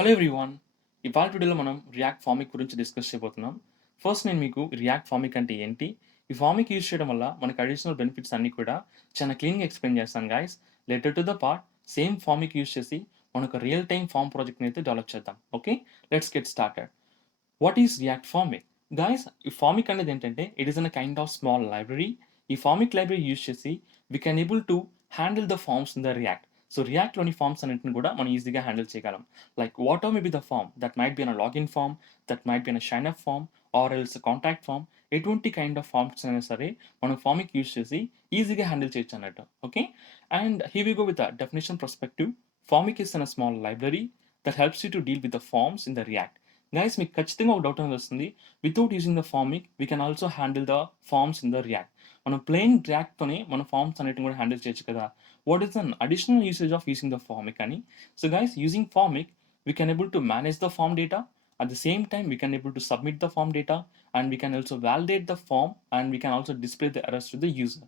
Hello everyone. ఇవాళ వీడియోలో మనం రియాక్ట్ ఫార్మింగ్ గురించి డిస్కస్ చేయబోతున్నాం. ఫస్ట్ నేను మీకు రియాక్ట్ ఫార్మింగ్ అంటే ఏంటి? ఈ ఫార్మింగ్ యూజ్ చేయడం వల్ల మనకు అడిషనల్ బెనిఫిట్స్ అన్నీ కూడా చాలా క్లీన్‌గా ఎక్స్‌ప్లెయిన్ చేస్తాను guys. Letter to the part. Same Formik use చేసి మనొక రియల్ టైమ్ ఫార్మ్ ప్రాజెక్ట్‌ని అయితే డెవలప్ చేద్దాం. Okay. Let's get started. What is React Formik? Guys, ఈ ఫార్మింగ్ అనేది ఏంటంటే it is an kind of small library. ఈ ఫార్మింగ్ లైబ్రరీ యూజ్ చేసి we can able to handle the forms in the React. So రియాక్ట్‌లోని forms అన్నిటిని కూడా మనం ఈజీగా హ్యాండిల్ చేయగలం. Like whatever may be the form, that might be in a login form, that might be in a sign up form, or else a contact form, ఎటువంటి kind of forms అయినా సరే మనం ఫార్మింగ్ యూజ్ చేసి ఈజీగా handle చేయొచ్చు అన్నట్టు. Okay. And here we go with the definition perspective. Formik is an small library that helps you to deal with the forms in the React. Guys, మీకు ఖచ్చితంగా ఒక డౌట్ అనేది వస్తుంది. Without using the Formik we can also handle the forms in the React. మనం plain రియాక్ట్‌తోనే మన forms అన్నిటిని కూడా హ్యాండిల్ చేయొచ్చు కదా. What is an additional usage of using the Formik అని? So guys, using farming we can able to manage the form data. At the same time, we can able to submit the form data, and we can also validate the form, and we can also display the errors to the user.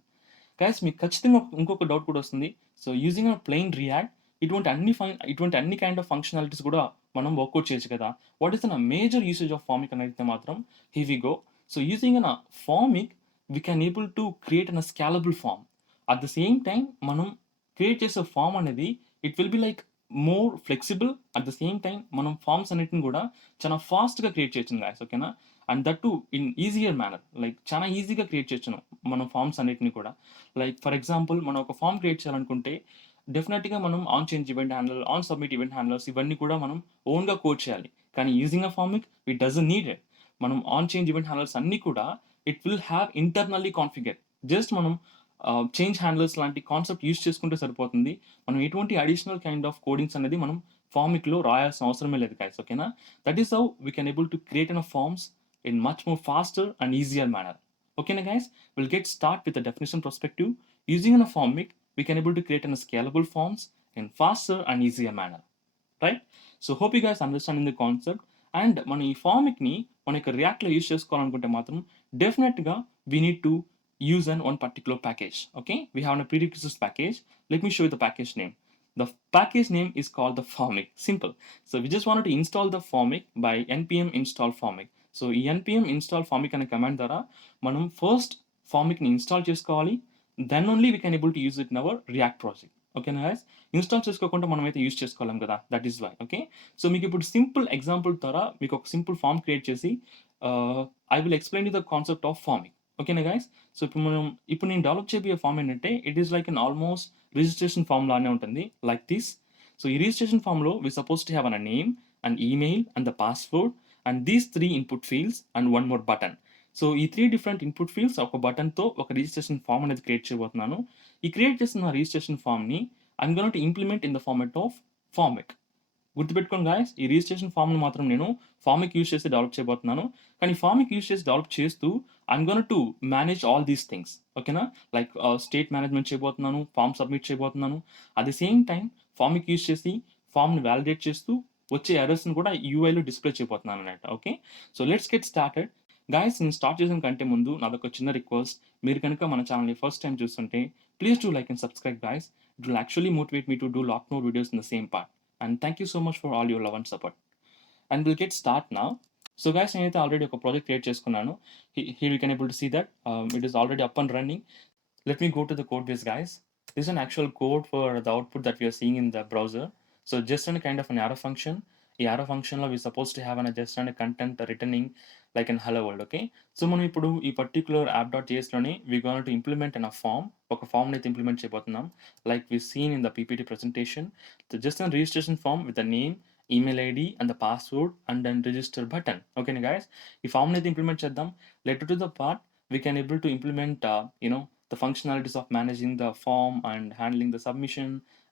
Guys, మీకు ఖచ్చితంగా ఇంకొక డౌట్ కూడా వస్తుంది. So using a plain react ఇటువంటి అన్ని kind of functionalities కూడా మనం work out చేయొచ్చు కదా. What is the major usage of Formik అని అడిగితే మాత్రం here we go. So using an Formik we can able to create an scalable form. At the same time మనం క్రియేట్ చేసే form అనేది it will be like more flexible. At the same time మనం forms అన్నిటిని కూడా చాలా ఫాస్ట్‌గా create చేయొచ్చు guys. ఓకేనా. And that to in easier manner. Like చాలా ఈజీగా క్రియేట్ చేయొచ్చును మనం ఫార్మ్స్ అన్నిటిని కూడా. లైక్ ఫర్ ఎగ్జాంపుల్ మనం ఒక ఫార్మ్ క్రియేట్ చేయాలనుకుంటే డెఫినెట్‌గా మనం on change event handler, on submit event handlers ఇవన్నీ కూడా మనం ఓన్‌గా కోడ్ చేయాలి. కానీ using a Formik we doesn't need it. మనం ఆన్ చేంజ్ ఈవెంట్ హ్యాండ్లర్స్ అన్నీ కూడా it will have internally configure. Just మనం చేంజ్ హ్యాండ్లర్స్ లాంటి కాన్సెప్ట్ యూజ్ చేసుకుంటే సరిపోతుంది. మనం ఎటువంటి అడిషనల్ కైండ్ ఆఫ్ కోడింగ్స్ అనేది మనం ఫార్మిక్‌లో రాయాల్సిన అవసరమే లేదు గైస్. ఓకేనా. That is how we can able to create an forms in much more faster and easier manner. Okay, now guys, we'll get start with the definition perspective. Using a formic, we can able to create a scalable forms in faster and easier manner. Right? So hope you guys understanding the concept. And మన ఈ ఫార్మిక్‌ని మన యొక్క రియాక్ట్‌లో యూజ్ చేసుకోవాలనుకుంటే మాత్రం డెఫినెట్‌గా we need to use one particular package. Okay? We have a prerequisites package. Let me show you the package name. The package name is called the formic. Simple. So we just wanted to install the formic by npm install formic. So ఈ npm install formic అనే command ద్వారా మనం first ఫార్మిక్‌ని install చేసుకోవాలి. Then only we can able to use it in our React project. ఓకేనా guys. Install చేసుకోకుండా మనమైతే use చేసుకోలేం కదా. That is why. Okay. So మీకు ఇప్పుడు సింపుల్ ఎగ్జాంపుల్ ద్వారా మీకు ఒక సింపుల్ ఫార్మ్ క్రియేట్ చేసి I will explain you the concept of Formik. ఓకేనా గైస్. సో ఇప్పుడు నేను డెవలప్ చేయబోయే ఫార్మ్ ఏంటంటే it is like an almost registration form లానే ఉంటుంది. Like this. సో ఈ రిజిస్ట్రేషన్ ఫార్మ్‌లో we suppose to have an name, and email, and the password, and these 3 input fields and 1 more button. So ఈ 3 different input fields ఒక బటన్‌తో ఒక registration form అనేది క్రియేట్ చేయబోతున్నాను. ఈ క్రియేట్ చేసిన రిజిస్ట్రేషన్ ఫార్మ్‌ని I am going to implement in the format of Formik. గుర్తుపెట్టుకోండి గైస్, ఈ రిజిస్ట్రేషన్ ఫార్మ్‌ని మాత్రం నేను ఫార్మిక్ యూజ్ చేసి డెవలప్ చేయబోతున్నాను. కానీ ఫార్మిక్ యూజ్ చేసి డెవలప్ చేస్తూ I am going to manage all these things. ఓకేనా. లైక్ స్టేట్ మేనేజ్‌మెంట్ చేయబోతున్నాను, ఫార్మ్ సబ్మిట్ చేయబోతున్నాను. At the same time Formik use చేసి ఫార్మ్‌ని వాలిడేట్ చేస్తూ వచ్చే ఎర్రర్స్‌ని కూడా యూఐలో డిస్‌ప్లే చేయబోతున్నానన్నమాట. Okay. So let's get started. Guys, నేను స్టార్ట్ చేసిన కంటే ముందు నాదొక చిన్న రిక్వెస్ట్. మీరు కనుక మన ఛానెల్‌ని ఫస్ట్ టైమ్ చూస్తుంటే please do like and subscribe guys. It will actually motivate me to do lot more videos in the same part. And thank you so much for all your love and support. And we'll get start now. So guys, నేనైతే ఆల్రెడీ ఒక project create చేసుకున్నాను. Here you can able to see that it is already up and running. Let me go to the code base guys. This is an actual code for the output that we are seeing in the browser. So just a kind of an arrow function. ఈ arrow function లో we supposed to have an just a content returning like an hello world. Okay. So మనం ఇప్పుడు ఈ particular app.js లోని we going to implement in a form. ఒక ఫామ్ అయితే ఇంప్లిమెంట్ చేయబోతున్నాం. Like we seen in the PPT presentation. So just a registration form with the name, email ID and the password and then register button. Okay guys. ఈ ఫామ్ అయితే ఇంప్లిమెంట్ చేద్దాం. Later to the part we can able to implement the functionalities of managing the form and handling the submission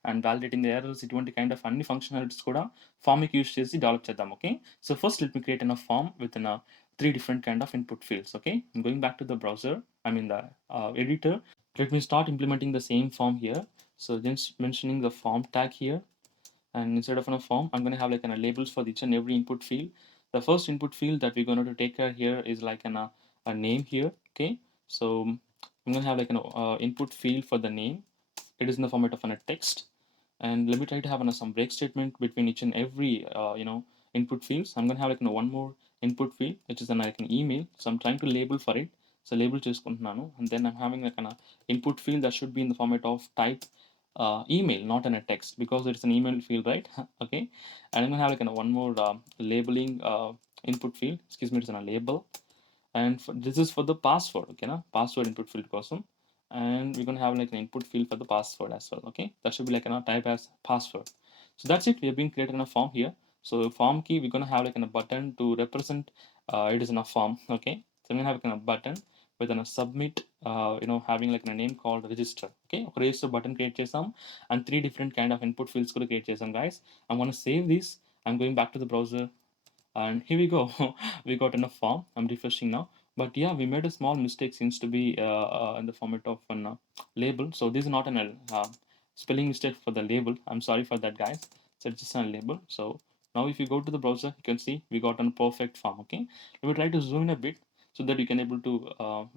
and validating the errors. ఇటువంటి kind of అన్ని functionalities కూడా formic use చేసి డెవలప్ చేద్దాం. Okay. So first let me create a form with 3 different kind of input fields. Okay. I'm going back to the browser. I mean the editor. Let me start implementing the same form here. So just mentioning the form tag here, and instead of a form I'm going to have like labels for each and every input field. The first input field that we're going to take care here is like a name here. Okay. So I'm going to have like an input field for the name. It is in the format of a text. And let me try to have some break statement between each and every input fields. I'm going to have like one more input field which is like an email, so I'm trying to label for it. So label చేసుకుంటున్నాను, and then I'm having like an input field that should be in the format of type email, not in a text, because it's an email field, right? Okay. And I'm going to have like one more labeling input field, excuse me, it's a label. And this is for the password, okay na, password input field కోసం. And we're going to have like an input field for the password as well. Okay, that should be like type as password. So that's it, we have been creating a form here. So form key, we're going to have like a button to represent it is in a form. Okay, so I'm going to have like a button with a submit, having like a name called register. Okay, ఒక register button create చేసాం, and 3 different kind of input fields కూడా create చేసాం guys. I'm going to save this. I'm going back to the browser, and here we go. We got enough form. I'm refreshing now. But yeah, we made a small mistake, seems to be in the format of an label. So this is not an spelling mistake for the label. I'm sorry for that, guys. So it's just a label. So now if you go to the browser, you can see we got a perfect form. Okay, let me try to zoom in a bit so that you can able to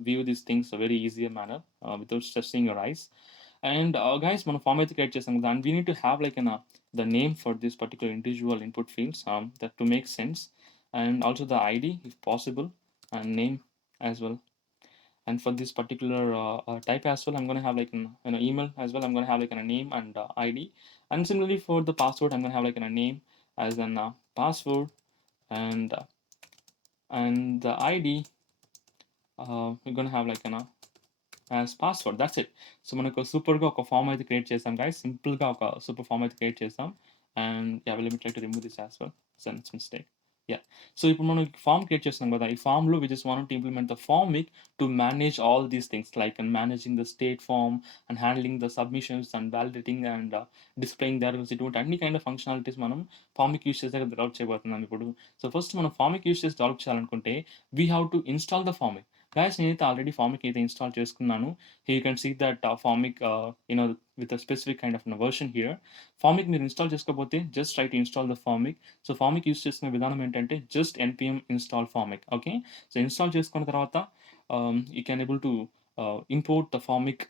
view these things a very easier manner without stressing your eyes. And guys, మనం ఫామ్ అయితే create చేసాం కదా, and we need to have like the name for this particular individual input fields, that to make sense, and also the ID if possible, and name as well. And for this particular type as well, I'm going to have like an email as well. I'm going to have like a name and ID. And similarly for the password, I'm going to have like a name as an password, and the ID we're going to have like an as password. That's it. So మనకు సూపర్‌గా ఒక ఫార్మ్ అయితే create చేసాం guys. సింపుల్‌గా ఒక super form అయితే create చేసాం. And yeah! Let me try to remove this as well. It's mistake. Yeah! So ఇప్పుడు మనం ఫార్మ్ క్రియేట్ చేస్తున్నాం కదా! ఈ ఫార్మ్‌లో we just want to implement the Formik to manage all these things like managing the state form and handling the submissions and validating and displaying the errors, ఇటువంటి అన్ని kind of functionalities మనం Formik use చేసి develop చేయబోతున్నాం ఇప్పుడు. So first మనం Formik use చేసి develop చేయాలనుకుంటే we have to install the Formik. Guys నేనైతే ఆల్రెడీ ఫార్మిక్ అయితే ఇన్‌స్టాల్ చేసుకున్నాను. Here you can see that Formic, with a specific kind of version here. Formic మీరు ఇన్‌స్టాల్ చేసుకోకపోతే just try to install the Formic. So Formic use చేసుకునే విధానం ఏంటంటే just npm install Formic. Okay. So install చేసుకున్న తర్వాత you can able to import the Formic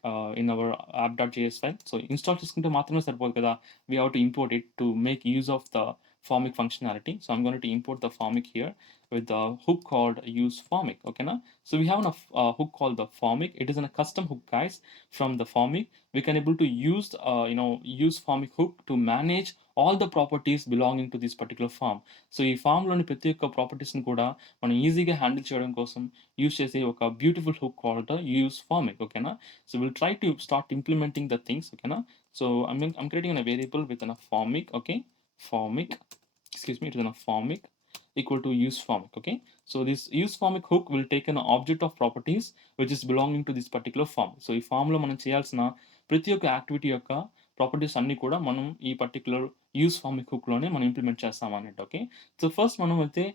in our app.js file. So install చేసుకుంటే మాత్రమే సరిపోదు కదా! We have to import it to make use of the Formic functionality. So I'm going to import the Formic here with the hook called use Formic. Okay na? So we have a hook called the Formic. It is a custom hook, guys, from the Formic. We can able to use use Formic hook to manage all the properties belonging to this particular form. So ఈ ఫామ్‌లోని ప్రతి ఒక్క ప్రాపర్టీస్‌ని కూడా మనం ఈజీగా హ్యాండిల్ చేయడం కోసం యూజ్ చేసే ఒక beautiful hook called use Formic. ఓకేనా? So will try to start implementing the things. ఓకేనా? So I'm creating a variable with a Formic. Okay? Formic, excuse me, it is a Formic equal to use Formic. Okay, so this use Formic hook will take an object of properties which is belonging to this particular form. So ఈ ఫామ్‌లో మనం చేయాల్సిన ప్రతి ఒక్క యాక్టివిటీ యొక్క ప్రాపర్టీస్ అన్నీ కూడా మనం ఈ పర్టిక్యులర్ యూజ్ Formic హుక్‌లోనే మనం ఇంప్లిమెంట్ చేస్తాం అన్నట్టు. ఓకే. సో ఫస్ట్ మనం అయితే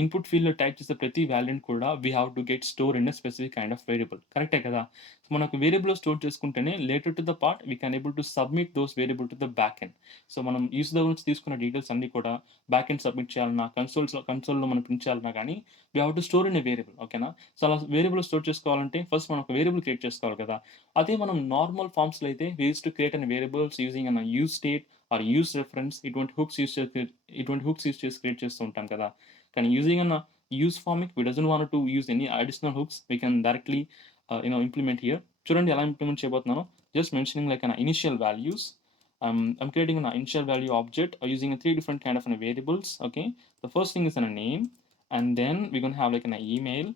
ఇన్పుట్ ఫీల్డ్‌లో టైప్ చేసే ప్రతి వాల్యూని కూడా we have to get store in a specific kind of variable. కరెక్టే కదా! సో మనకు వేరియబుల్‌లో స్టోర్ చేసుకుంటేనే later to the part we can able to submit those variable to the back end. So మనం యూజర్ దగ్గర నుంచి తీసుకున్న డీటెయిల్స్ అన్నీ కూడా బ్యాక్ ఎండ్ సబ్మిట్ చేయాలన్నా, కన్సోల్‌లో మనం ప్రింట్ చేయాలన్నా గానీ we have to store in a variable. ఓకేనా? సో అలా వేరియబుల్ స్టోర్ చేసుకోవాలంటే ఫస్ట్ మనం ఒక వేరియబుల్ క్రియేట్ చేసుకోవాలి కదా! అదే మనం నార్మల్ ఫార్మ్స్‌లో అయితే we used to create an variables using use state or use reference, ఇటువంటి హుక్స్ యూజ్ చేసి క్రియేట్ చేస్తూ ఉంటాం కదా! కానీ using use Formic, we doesn't want to use any additional hooks. We can directly implement here. చూడండి ఎలా ఇంప్లిమెంట్ చేయబోతున్నానో. Just mentioning like an initial values. I'm creating an initial value object using 3 different kind of variables. Okay, the first thing is a name, and then we're going to have like an email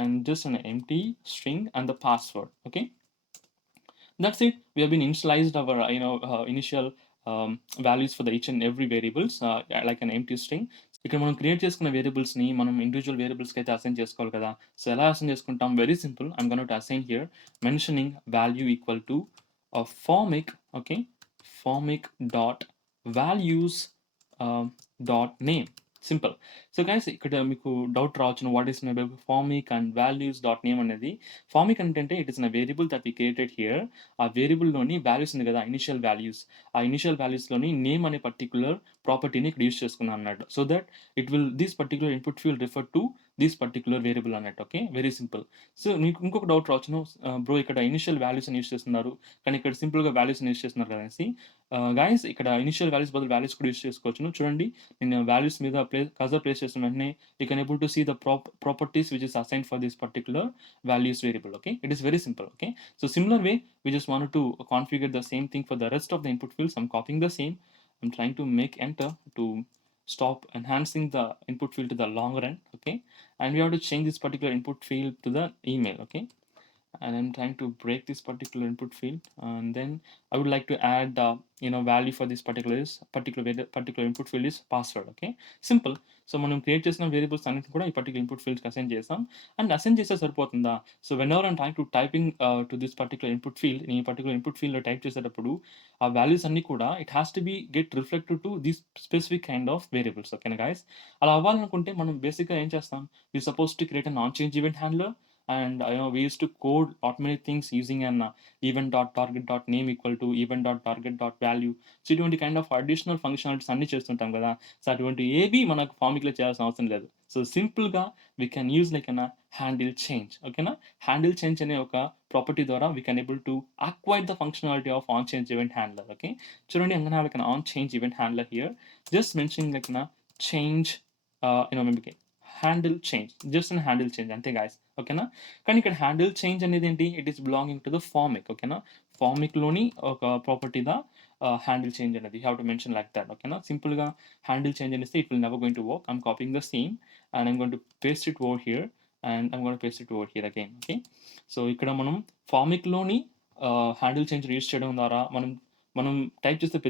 and just an empty string and the password. Okay, that's it. We have been initialized our initial values for the each and every variables like an empty string. ఇక్కడ మనం క్రియేట్ చేసుకున్న వేరియబుల్స్‌ని మనం ఇండివిడ్యువల్ వేరియబుల్స్‌కి అయితే అసైన్ చేసుకోవాలి కదా! సో ఎలా అసైన్ చేసుకుంటాం? Very simple. I'm gonna to assign here mentioning value equal to Formic. Okay, Formic dot values dot name. Simple. So guys ఇక్కడ మీకు డౌట్ రావచ్చును. What is my Formic and values dot name అనేది. Formic అంటే it is a variable that we created here. ఆ వేరియబుల్‌లోని values ఉంది కదా! Initial values. ఆ ఇనిషియల్ వాల్యూస్‌లోని నేమ్ అనే పర్టిక్యులర్ ప్రాపర్టీని ఇక్కడ యూజ్ చేసుకున్నాను అన్నట్టు. So that this particular input field refer to this particular variable అన్నట్టు. ఓకే. Very simple. సో మీకు ఇంకొక డౌట్ రావచ్చును. బ్రో ఇక్కడ ఇనిషియల్ వాల్యూస్ అని యూజ్ చేస్తున్నారు. కానీ ఇక్కడ సింపుల్‌గా వాల్యూస్ అని యూజ్ చేస్తున్నారు కదా అనేసి. గైస్ ఇక్కడ ఇనిషియల్ వాల్యూస్ బదులు వాల్యూస్ కూడా యూజ్ చేసుకోవచ్చును. చూడండి నేను వాల్యూస్ మీద కర్సర్ ప్లేస్ చేసిన వెంటనే you can able to see the properties which is assigned for this particular values variable. Okay, it is very simple. Okay, so similar way we just wanted to configure the same thing for the rest of the input fields. I'm copying the same. I'm trying to make enter to stop enhancing the input field to the long run. Okay, and we have to change this particular input field to the email. Okay, and I'm trying to break this particular input field, and then I would like to add the value for this particular input field is password. Okay, simple. So మనం క్రియేట్ చేసిన వేరియబుల్స్ అన్నిటిని కూడా ఈ particular input ఫీల్డ్స్కి అసైన్ చేస్తాం. And assign చేస్తే సరిపోతుందా? So when ever I'm trying to typing to this particular input field, నేను ఈ పర్టికులర్ ఇన్పుట్ ఫీల్డ్లో టైప్ చేసేటప్పుడు ఆ వాల్యూస్ అన్ని కూడా it has to be get reflected to this specific kind of variables. ఓకేనా గైస్? అలా అవ్వాలనుకుంటే మనం బేసిక్గా ఏం చేస్తాం? You suppose to create a non change event handler, and we used to code automate things using an event.target.name equal to event.target.value. So ఇటువంటి kind of additional functionalities అన్ని చేస్తుంటాం కదా. సో అటువంటి ఏవి మనకు ఫార్మిక్లో చేయాల్సిన అవసరం లేదు. సో సింపుల్గా we can use like an handle change. ఓకేనా? హ్యాండిల్ చేంజ్ అనే ఒక ప్రాపర్టీ ద్వారా we can able to acquire the functionality of on change event handler. Okay, చూడండి I'm gonna have like an on change event handler here, just mentioning like change maybe handle change, just and handle change అంతే guys. ఓకేనా? కానీ ఇక్కడ handle change అనేది ఏంటి? It is belonging to the Formik. ఓకేనా? ఫార్మిక్లోని ఒక ప్రాపర్టీదా హ్యాండిల్ చేంజ్ అనేది. You have to mention like that. ఓకేనా? సింపుల్గా హ్యాండిల్ చేంజ్ అనేస్తే it will never going to work. I'm copying the same and I'm going to paste it over here and I'm going to paste it over here again. Okay, so ఇక్కడ మనం ఫార్మిక్లోని handle change use చేయడం ద్వారా మనం టైప్ చేసే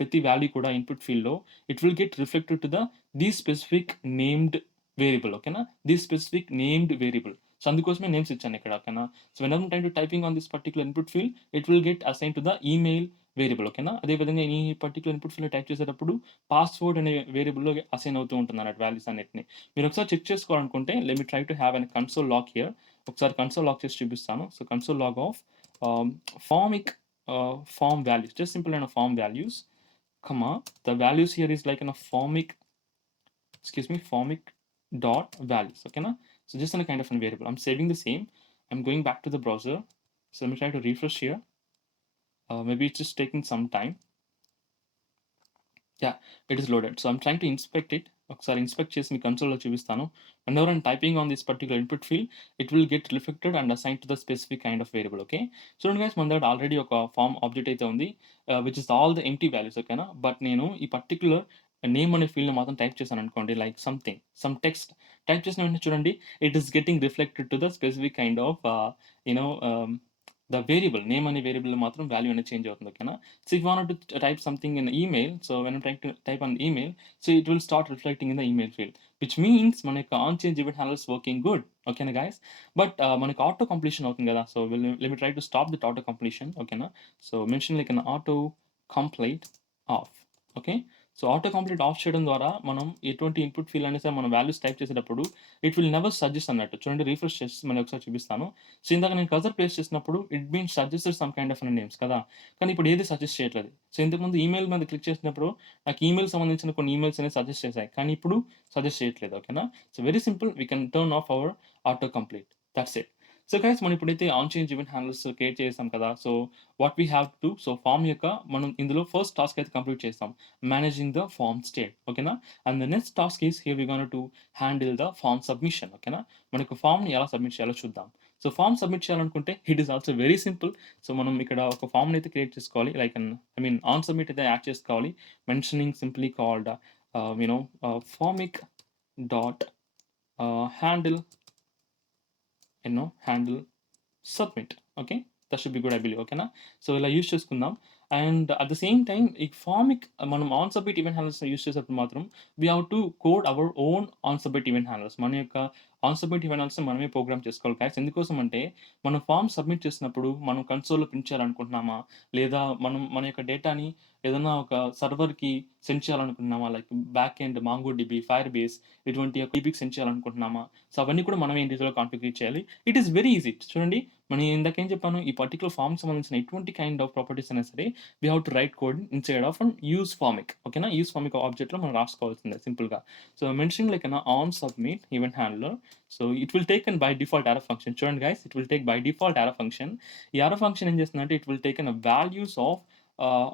ప్రతి వాల్యూ కూడా input ఫీల్డ్లో it will get reflected to the specific named variable. ఓకేనా? The specific named variable. So అందుకోసమే నేమ్స్ ఇచ్చాను ఇక్కడ. ఓకేనా? So when I'm trying to typing on this particular input field it will get assign to the email variable. ఓకేనా? అదేవిధంగా ఈ particular input field type చేసేటప్పుడు password అనే వేరియబుల్లో అసైన్ అవుతూ ఉంటుంది అన్నట్టు వాల్యూస్ అన్నిటిని. మీరు ఒకసారి చెక్ చేసుకోవాలనుకుంటే let me try to have an console log here. ఒకసారి కన్సోల్ లాగ్ చేసి చూపిస్తాను. So console log of Formik form values, just simple అయిన form values, comma the values here is like in a formic dot values. Okay na? So just in a kind of a variable I'm saving the same. I'm going back to the browser, so let me try to refresh here. Maybe it's just taking some time. Yeah, it is loaded. So I'm trying to inspect it. ఒకసారి ఇన్స్పెక్ట్ చేసి మీ కన్సోల్లో చూపిస్తాను. When ever I'm typing on this particular input field it will get reflected and assign to the specific kind of variable. Okay, చూడండి గైస్, మన దగ్గర ఆల్రెడీ ఒక form object అయితే ఉంది which is all the empty values. ఓకేనా? బట్ నేను ఈ పర్టికులర్ నేమ్ అనే ఫీల్డ్ మాత్రం టైప్ చేశాను అనుకోండి, లైక్ సమ్ టెక్స్ట్ టైప్ చేసిన వెంటనే చూడండి it is getting reflected to the specific kind of the variable name అనే వేరియబుల్ మాత్రం వాల్యూ అనేది చేంజ్ అవుతుంది. ఓకేనా? So if want to type something in email, so when I'm trying to type on email, so it will start reflecting in the email field, which means మన యొక్క on change event handlers working good. ఓకేనా guys? But మనకి auto completion అవుతుంది కదా. So let me try to stop that auto completion. ఓకేనా? So mention like an auto complete of. Okay, so auto complete of చేయడం ద్వారా మనం ఎటువంటి input field అనేది మనం వాల్యూస్ టైప్ చేసేటప్పుడు ఇట్ విల్ నెవర్ సజెస్ట్ అన్నట్టు. చూడండి, రీఫ్రెష్ చేసి మళ్ళీ ఒకసారి చూపిస్తాను. సో ఇందాక నేను కర్సర్ ప్లేస్ చేసినప్పుడు it been suggested some kind of names కదా, కానీ ఇప్పుడు ఏది సజెస్ట్ చేయట్లేదు. సో ఇంతకుముందు ఈమెయిల్ మీద క్లిక్ చేసినప్పుడు నాకు ఈమెయిల్ సంబంధించిన కొన్ని ఈమెయిల్స్ అనేది సజెస్ట్ చేశాయి, కానీ ఇప్పుడు సజెస్ట్ చేయట్లేదు. ఓకేనా? So very simple, we can turn off our auto complete. That's it. So guys, మనం ఇప్పుడైతే on change event handlers create చేసాం కదా. So what we have to, so form యొక్క మనం ఇందులో ఫస్ట్ టాస్క్ అయితే కంప్లీట్ చేస్తాం, మేనేజింగ్ ద ఫామ్ స్టేట్. ఓకేనా? And the next task is here we gonna to handle the form submission. ఓకేనా? మనకు ఫామ్ని ఎలా సబ్మిట్ చేయాలో చూద్దాం. సో ఫామ్ సబ్మిట్ చేయాలనుకుంటే it is also very simple. So మనం ఇక్కడ ఒక ఫామ్ని అయితే క్రియేట్ చేసుకోవాలి, లైక్ ఆన్ సబ్మిట్ అయితే యాడ్ చేసుకోవాలి. Mentioning simply called formic dot handle handle submit. Okay, that should be good, I believe. Okay na? So ఇలా యూస్ చేసుకుందాం. And at the same time ఈ ఫార్మిక్ మనం on submit event handles use చేసేటప్పుడు మాత్రం we have to code our own on submit event handles. మన యొక్క on submit event also మనమే ప్రోగ్రామ్ చేసుకోవాలి గైస్. ఎందుకోసం అంటే మనం ఫార్మ్ సబ్మిట్ చేసినప్పుడు మనం కన్సోల్‌లో ప్రింట్ చేయాలనుకుంటున్నామా? లేదా మనం మన యొక్క డేటాని ఏదన్నా ఒక సర్వర్‌కి సెండ్ చేయాలనుకుంటున్నామా? Like back end MongoDB, Firebase ఇటువంటి ఒక డీబీకి సెండ్ చేయాలనుకుంటున్నామా? సో, అవన్నీ కూడా మనమే ఇండివిడ్యువల్‌గా కాన్ఫిగర్ చేయాలి. It is very easy. చూడండి, మనం ఇందాకేం చెప్పాను, ఈ పర్టిక్యులర్ ఫార్మ్‌కి సంబంధించిన ఎటువంటి కైండ్ ఆఫ్ ప్రాపర్టీస్ అయినా సరే we have to write code inside of use Formik. ఓకేనా? యూజ్ ఫార్మిక్ ఆబ్జెక్ట్‌లో మనం రాసుకోవాల్సిందే సింపుల్‌గా. So, mentioning like on submit event handler. So, it will taken by default arrow function. చూడండి guys, it will take by default arrow function. ఈ arrow function ఏం చేస్తుందంటే it will taken values of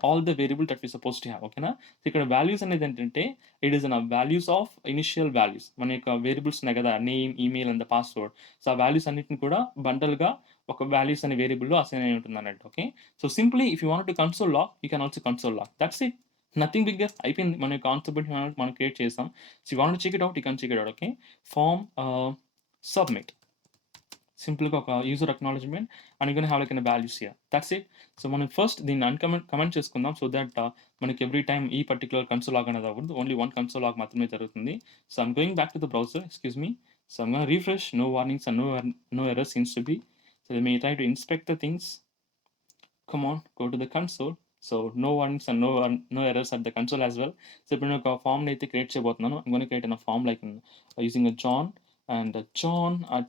all the variable that we suppose to have. ఓకేనా? So, ఇక్కడ values అనేది ఏంటంటే it is values of initial values. మన యొక్క variables ఉన్నాయి కదా! Name, email and the password. So, ఆ వాల్యూస్ అన్నిటిని కూడా బండల్‌గా ఒక వాల్యూస్ అనే వేరియబుల్‌లో అసైన్ అయి ఉంటుందన్నట్టు. Okay. So, simply if you want to console log, you can also console log. That's it. Nothing bigger. అయిపోయింది. మన యొక్క కాన్సెప్ట్ మనం క్రియేట్ చేసాం. So, you want to check it out, you can check it out. Okay. Form submit. సింపుల్‌గా ఒక user acknowledgement and you gonna have like values here. That's it. So, మనం first దీన్ని comment చేసుకుందాం. So that మనకి every time ఈ particular console log అనేది అవ్వదు. Only one console log మాత్రమే జరుగుతుంది. So, I'm going back to the browser. Excuse me. So, I'm gonna refresh. No warnings and no error seems to be. So, let me try to inspect the things. Come on, go to the console. So, no warnings and no errors at the console as well. So, ఇప్పుడు నేను ఒక ఫార్మ్‌ని అయితే క్రియేట్ చేయబోతున్నాను. I'm going to create a form like using a John and John at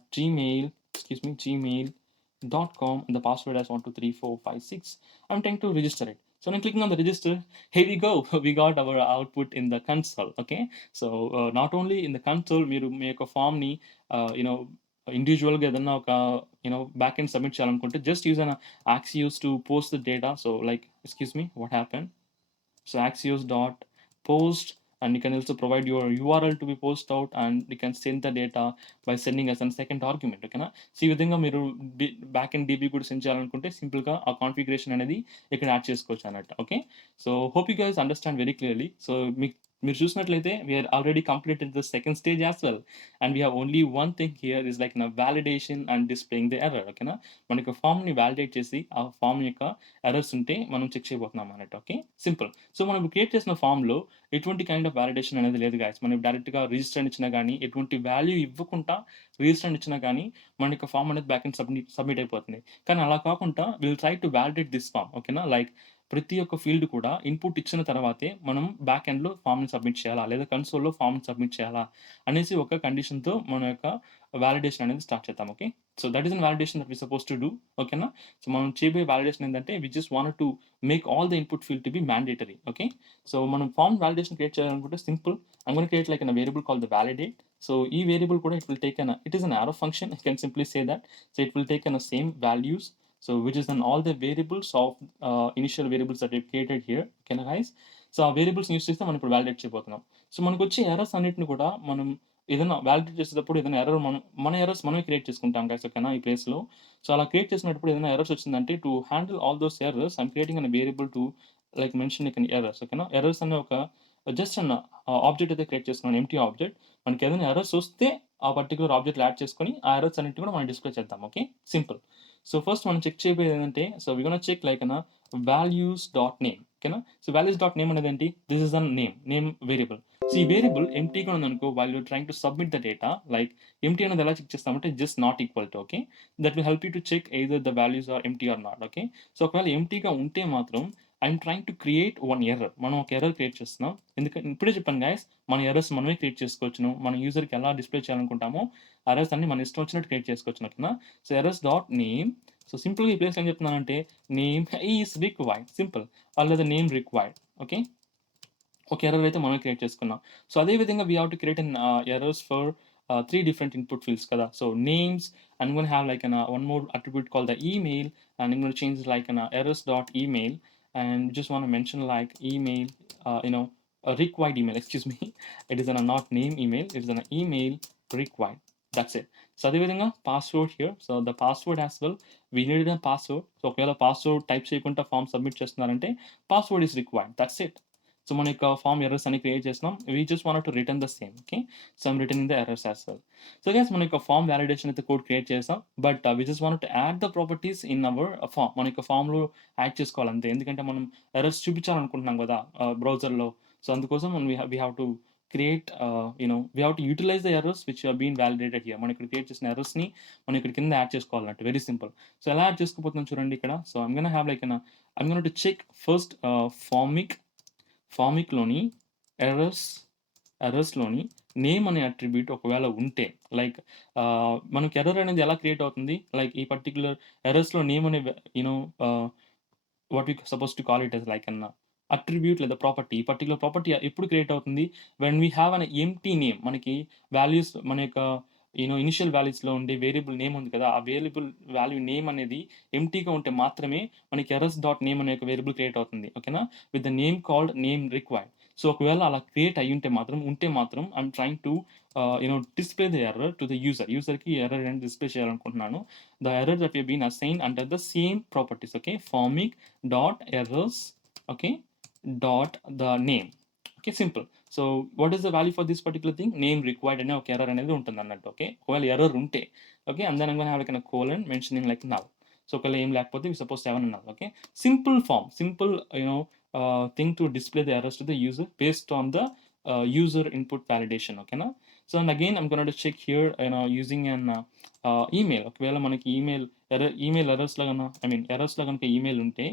gmail.com and the password as 123456. I'm trying to register it. So, I'm clicking on the register. Here we go. We got our output in the console. Okay. So, not only in the console, మీరు మీ యొక్క ఫార్మ్‌ని ఇండివిడ్యువల్‌గా ఏదన్నా ఒక back end submit చేయాలనుకుంటే just use Axios to post the data. So, like, excuse me, what happened? So, Axios dot post, and you can also provide your URL to be post out, and you can send the data by sending as a second argument. ఓకేనా? So, ఈ విధంగా మీరు back end DB కూడా send చేయాలనుకుంటే సింపుల్‌గా ఆ configuration అనేది ఇక్కడ యాడ్ చేసుకోవచ్చు అన్నట్టు. Okay. So, hope you guys understand very clearly. So, మీరు చూసినట్లయితే we are already completed the second stage as well. And we have only one thing here is like validation and displaying the error. ఓకేనా? మనకి ఫార్మ్‌ని వాలిడేట్ చేసి ఆ ఫార్మ్ యొక్క ఎర్రర్స్ ఉంటే మనం చెక్ చేయబోతున్నాం అన్నట్టు. ఓకే. సింపుల్. సో, మనం క్రియేట్ చేసిన ఫార్మ్‌లో ఎటువంటి కైండ్ ఆఫ్ వాలిడేషన్ అనేది లేదు గైస్. మనం డైరెక్ట్‌గా రిజిస్టర్ అని ఇచ్చినా గానీ, ఎటువంటి వాల్యూ ఇవ్వకుండా రిజిస్టర్ అని ఇచ్చినా గానీ, మన యొక్క ఫార్మ్ అనేది బ్యాక్ ఎండ్ సబ్మిట్ అయిపోతుంది. కానీ అలా కాకుండా will try to validate this form. ఓకేనా? లైక్ ప్రతి ఒక్క ఫీల్డ్ కూడా ఇన్‌పుట్ ఇచ్చిన తర్వాతే మనం బ్యాక్ ఎండ్‌లో ఫార్మ్‌ని సబ్మిట్ చేయాలా? లేదా కన్సోల్‌లో ఫార్మ్‌ని సబ్మిట్ చేయాలా? అనేసి ఒక కండిషన్‌తో మన యొక్క వాలిడేషన్ అనేది స్టార్ట్ చేద్దాం. Okay. So, that is validation that we suppose to do. ఓకేనా? సో, మనం చేయబోయే వాలిడేషన్ ఏంటంటే we just wanted to make all the input field to be mandatory. Okay. So, మనం ఫార్మ్ వాలిడేషన్ క్రియేట్ చేయాలనుకుంటే simple. I'm gonna create like variable called the validate. So, ఈ variable కూడా it will take it is arrow function. I can simply say that. So, it will take same values. So, which is all the variables of initial variables that we've created here. ఓకేనా guys? So, ఆ వేరియబుల్స్‌ని యూజ్ చేస్తే మనం ఇప్పుడు వాలిడేట్ చేయబోతున్నాం. సో, మనకొచ్చే ఎర్రర్స్ అన్నిటిని కూడా మనం ఏదైనా వాలిడేట్ చేసేటప్పుడు ఏదైనా ఎర్రర్ మన ఎర్రర్స్ మనమే క్రియేట్ చేసుకుంటాం గైస్. ఓకేనా? ఈ ప్లేస్‌లో. సో, అలా క్రియేట్ చేసినప్పుడు ఏదైనా ఎర్రర్స్ వచ్చిందంటే to handle all those errors I'm creating variable to like mention errors. ఓకేనా? ఎర్రర్స్ అనే ఒక జస్ట్ ఆబ్జెక్ట్ అయితే క్రియేట్ చేసుకున్నాను. Empty object. మనకి ఏదైనా ఎర్రర్స్ వస్తే ఆ పర్టిక్యులర్ ఆబ్జెక్ట్‌లో యాడ్ చేసుకొని ఆ ఎర్రర్స్ అన్నిటిని కూడా మనం డిస్ప్లే చేద్దాం. ఓకే. సింపుల్. సో, ఫస్ట్ మనం చెక్ చేయబోయేది ఏంటంటే so, we gonna check like values dot name. ఓకేనా? సో, వాల్యూస్ డాట్ నేమ్ అనేది ఏంటి? This is name variable. So, ఈ వేరియబుల్ ఎంప్టీగా ఉందనుకో while you trying to submit the data like empty అనేది ఎలా చెక్ చేస్తామంటే just not equal to. Okay. That will help you to check either the values are empty or not. Okay. So, ఒకవేళ ఎంప్టీగా ఉంటే మాత్రం I'm trying to create one error. మనం ఒక ఎర్రర్ క్రియేట్ చేస్తున్నాం. ఎందుకంటే ఇప్పుడే చెప్పాను గైస్, మన ఎర్రర్స్ మనమే క్రియేట్ చేసుకోవచ్చును. మన యూజర్‌కి ఎలా డిస్ప్లే చేయాలనుకుంటామో ఎర్రర్స్ అన్ని మన ఇష్టం వచ్చినట్టు క్రియేట్ చేసుకోవచ్చును. ఓకేనా? So, errors dot name. So, సింపుల్‌గా ఈ ప్లేస్‌లో ఏం చెప్తున్నానంటే నేమ్ ఈస్ రిక్వైర్డ్. సింపుల్. లేదా నేమ్ రిక్వైర్డ్. ఓకే. ఒక ఎర్రర్ అయితే మనమే క్రియేట్ చేసుకున్నాం. సో, అదే విధంగా we have to create errors for 3 different input fields కదా! So, names, I'm gonna have like one more attribute called the email, and I'm gonna change like errors dot email, and just wanna mention like email, a required email. Excuse me. It is not name email. It is an email required. That's it. So, అదే విధంగా password here. So, the password as well we needed a password. So, ఒకవేళ password type చేయకుండా form submit చేస్తున్నారంటే password is required. That's it. So, మన యొక్క form errors అన్ని create చేస్తున్నాం. We just wanted to return the same. Okay. So, I'm returning the errors as well. So, guys మన యొక్క form validation అయితే code create చేసాం. But we just wanted to add the properties in our form. మన యొక్క ఫార్మ్‌లో యాడ్ చేసుకోవాలి అంతే. ఎందుకంటే మనం ఎర్రర్స్ చూపించాలనుకుంటున్నాం కదా! బ్రౌజర్‌లో. సో, అందుకోసం we have to create we have to utilize the errors which are been validated here. మనం ఇక్కడ క్రియేట్ చేసిన ఎర్రర్స్‌ని మనం ఇక్కడ కింద యాడ్ చేసుకోవాలన్నట్టు. Very simple. సో, ఎలా యాడ్ చేసుకోబోతున్నాం చూడండి ఇక్కడ. So, I'm gonna to check first ఫార్మిక్‌లోని ఎర్రర్స్ ఎర్రర్స్‌లోని నేమ్ అనే అట్రిబ్యూట్ ఒకవేళ ఉంటే, లైక్ మనకి ఎర్రర్ అనేది ఎలా క్రియేట్ అవుతుంది? లైక్ ఈ పర్టిక్యులర్ ఎర్రర్స్‌లో నేమ్ అనే you know ah, what we suppose to call it as like attribute లేదా ప్రాపర్టీ. ఈ పర్టిక్యులర్ ప్రాపర్టీ ఎప్పుడు క్రియేట్ అవుతుంది? When we have an empty name. మనకి వాల్యూస్ మన యొక్క ఇనిషియల్ వాల్యూస్‌లో ఉండే వేరియబుల్ నేమ్ ఉంది కదా! ఆ వేరియబుల్ వాల్యూ నేమ్ అనేది ఎంప్టీగా ఉంటే మాత్రమే మనకి ఎర్రర్స్ డాట్ నేమ్ అనే ఒక వేరియబుల్ క్రియేట్ అవుతుంది. ఓకేనా? With the name called name required. So, ఒకవేళ అలా క్రియేట్ ఉంటే మాత్రం I'm trying to display the error to the user. యూజర్‌కి ఎర్రర్ అనేది డిస్‌ప్లే చేయాలనుకుంటున్నాను. The error that we have been assigned under the same properties. Okay, formic dot errors, okay, dot the name. Okay, simple. So what is the value for this particular thing? Name required అనే ఒక ఎర్రర్ అనేది ఉంటుంది అన్నట్టు. ఓకే, ఒకవేళ ఎర్రర్ ఉంటే okay, and then I'm gonna have like a colon mentioning like null. So ఒకవేళ ఏం లేకపోతే we suppose 7 అన్నారు. Okay, simple thing to display the errors to the user based on the user input validation. ఓకేనా? So and again I'm gonna to check here using an email. ఒకవేళ మనకి email ఎర్రర్స్‌లో ఎర్రర్స్‌లో గనుక ఈమెయిల్ ఉంటే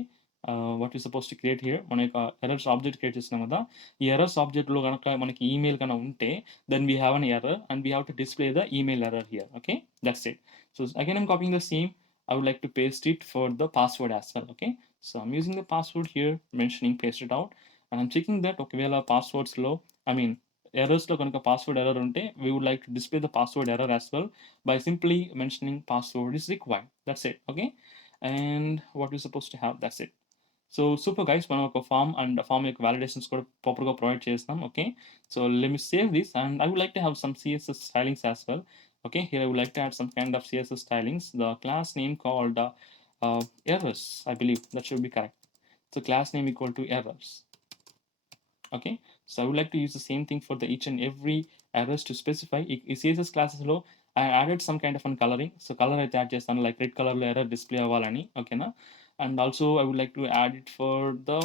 what we suppose to create here, మన యొక్క errors object create చేస్తున్నాం కదా! ఈ ఎర్రర్స్ ఆబ్జెక్ట్‌లో గనక మనకి ఈమెయిల్ ఉంటే then we have an error and we have to display the email error here. Okay, that's it. So again I'm copying the same. I would like to paste it for the password as well. Okay, so I'm using the password here, mentioning paste it out, and I'm checking that ఒకవేళ పాస్వర్డ్స్‌లో I mean ఎర్రర్స్‌లో కనుక password error ఉంటే we would like to display the password error as well by simply mentioning password is required. That's it. Okay, and what we're supposed to have, that's it. So super guys, మనం ఒక form యొక్క validations కూడా ప్రాపర్‌గా provide చేస్తున్నాం. Okay, so let me save this and I would like to have some CSS stylings as well. Okay, here I would like to add some kind of CSS stylings. The class name called errors, I believe that should be correct. So class name equal to errors. Okay, so I would like to use the same thing for the each and every errors to specify. ఈ CSS క్లాసెస్‌లో I added some kind of an coloring. So color అయితే యాడ్ చేస్తాను, like red కలర్‌లో error display అవ్వాలని. ఓకేనా? And also I would like to add it for the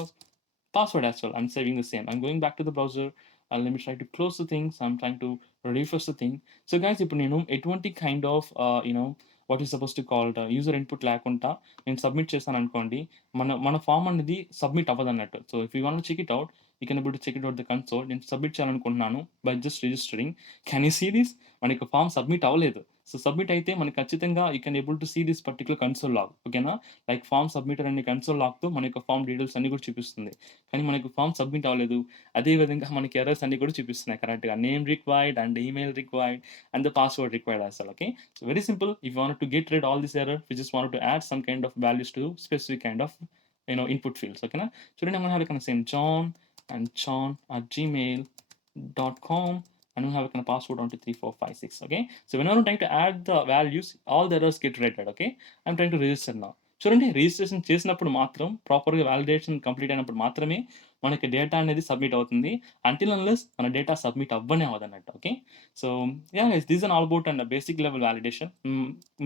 password as well. I'm saving the same. I'm going back to the browser. Let me try to close the things. I'm trying to refresh the thing. So guys, ఇప్పుడు నేను ఎటువంటి kind of what is suppose to called user input లేకుండా నేను submit చేశాననుకోండి, మన form అనేది submit అవ్వదన్నట్టు. So if you want to check it out, you can able to check it out the console. నేను సబ్మిట్ చేయాలనుకుంటున్నాను by just registering. Can you see this? మనకి form submit అవ్వలేదు. సో సబ్మిట్ అయితే మనకు ఖచ్చితంగా you can able to see this particular console log. ఓకేనా? Like form submitted అనే కన్సోల్ లాగ్‌తో మన యొక్క ఫామ్ డీటెయిల్స్ అన్నీ కూడా చూపిస్తుంది. కానీ మనకు ఫామ్ సబ్మిట్ అవ్వలేదు. అదే విధంగా మనకి ఎర్రర్స్ అన్నీ కూడా చూపిస్తున్నాయి కరెక్ట్‌గా. Name required and email required and the password required as well. Okay, so very simple. If you wanted to get rid all this error, we just wanted to add some kind of values to specific kind of input fields. ఓకేనా? చూడండి, I'm gonna have like same john@gmail.com and we have a password on to 3456. Okay, so whenever I'm trying to add the values, all the errors get rated. Okay, I'm trying to register now. చూడండి, రిజిస్ట్రేషన్ చేసినప్పుడు మాత్రం ప్రాపర్‌గా validation complete అయినప్పుడు మాత్రమే మనకి డేటా అనేది submit అవుతుంది. Until unless మన డేటా సబ్మిట్ అవ్వనే అవ్వదన్నట్టు. Okay, so guys, this all about and basic level validation.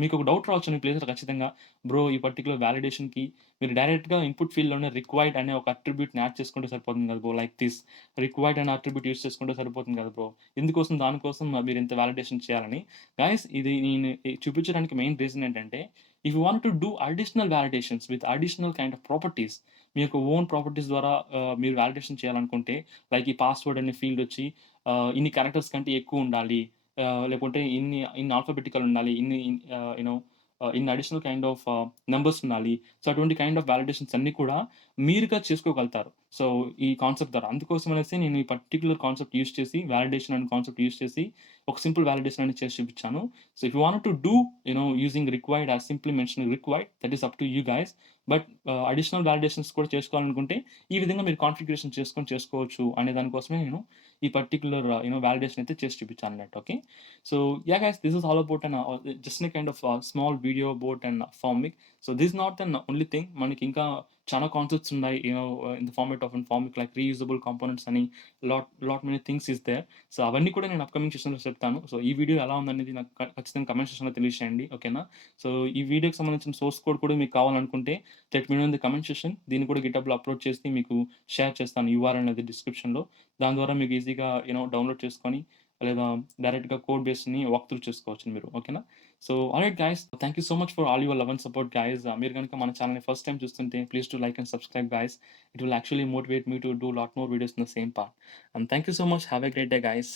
మీకు ఒక డౌట్ రావచ్చు మీ ప్లేస్‌లో ఖచ్చితంగా, బ్రో ఈ పర్టిక్యులర్ వాలిడేషన్‌కి మీరు డైరెక్ట్‌గా ఇన్పుట్ ఫీల్డ్‌లోనే రిక్వైర్డ్ అనే ఒక అట్రిబ్యూట్‌ని యాడ్ చేసుకుంటే సరిపోతుంది కదా బ్రో, లైక్ దిస్ రిక్వైర్డ్ అనే అట్రిబ్యూట్ యూజ్ చేసుకుంటే సరిపోతుంది కదా బ్రో, ఎందుకోసం దానికోసం మీరు ఇంత వాలిడేషన్ చేయాలని. గైస్, ఇది నేను చూపించడానికి మెయిన్ రీజన్ ఏంటంటే, if you want to do additional validations with additional kind of properties, మీ యొక్క ఓన్ ప్రాపర్టీస్ ద్వారా మీరు వాలిడేషన్ చేయాలనుకుంటే, లైక్ ఈ పాస్వర్డ్ అనే ఫీల్డ్ వచ్చి ఇన్ని క్యారెక్టర్స్ కంటే ఎక్కువ ఉండాలి, లేకుంటే ఇన్ని ఆల్ఫాబెటికల్ ఉండాలి, ఇన్ని అడిషనల్ కైండ్ ఆఫ్ నంబర్స్ ఉండాలి. సో అటువంటి కైండ్ ఆఫ్ వాలిడేషన్స్ అన్నీ కూడా మీరుగా చేసుకోగలుగుతారు. సో ఈ కాన్సెప్ట్ ద్వారా. అందుకోసం అనేసి నేను ఈ పర్టిక్యులర్ కాన్సెప్ట్ యూజ్ చేసి, వాలిడేషన్ అనే కాన్సెప్ట్ యూజ్ చేసి ఒక సింపుల్ వాలిడేషన్ అనేది చేసి చూపించాను. So if you wanted to do using required as simply mentioning required, that is up to you guys. But additional validations కూడా చేసుకోవాలనుకుంటే ఈ విధంగా మీరు కాన్ఫిగరేషన్ చేసుకోవచ్చు అనే దానికోసమే నేను ఈ పర్టిక్యులర్ వాలిడేషన్ అయితే చేసి చూపించాను అన్నట్టు. Okay, so yeah guys, this is all about just a kind of small video about an formic. So this is not the only thing. మనకి ఇంకా చాలా కాన్సెప్ట్స్ ఉన్నాయి in the format of an Formik, like reusable components అని lot many things is there. So అవన్నీ కూడా నేను అప్కమింగ్ సెషన్‌లో చెప్తాను. సో ఈ వీడియో ఎలా ఉందనేది నాకు ఖచ్చితంగా కమెంట్ సెక్షన్‌లో తెలియజేయండి. ఓకేనా? సో ఈ వీడియోకి సంబంధించిన సోర్స్ కోడ్ కూడా మీకు కావాలనుకుంటే let me know in the comment section. దీన్ని కూడా గిటబ్‌లో అప్‌లోడ్ చేసి మీకు షేర్ చేస్తాను యూఆర్ఎల్ అనేది డిస్క్రిప్షన్‌లో. దాని ద్వారా మీకు ఈజీగా డౌన్‌లోడ్ చేసుకొని లేదా డైరెక్ట్‌గా కోడ్ బేస్‌ని వాక్ త్రూ చేసుకోవచ్చు మీరు. ఓకేనా? So alright guys, thank you so much for all your love and support guys. మీరు గనుక మన ఛానెల్‌ని ఫస్ట్ టైమ్ చూస్తుంటే please do like and subscribe guys. It will actually motivate me to do a lot more videos in the same path. And thank you so much. Have a great day, guys.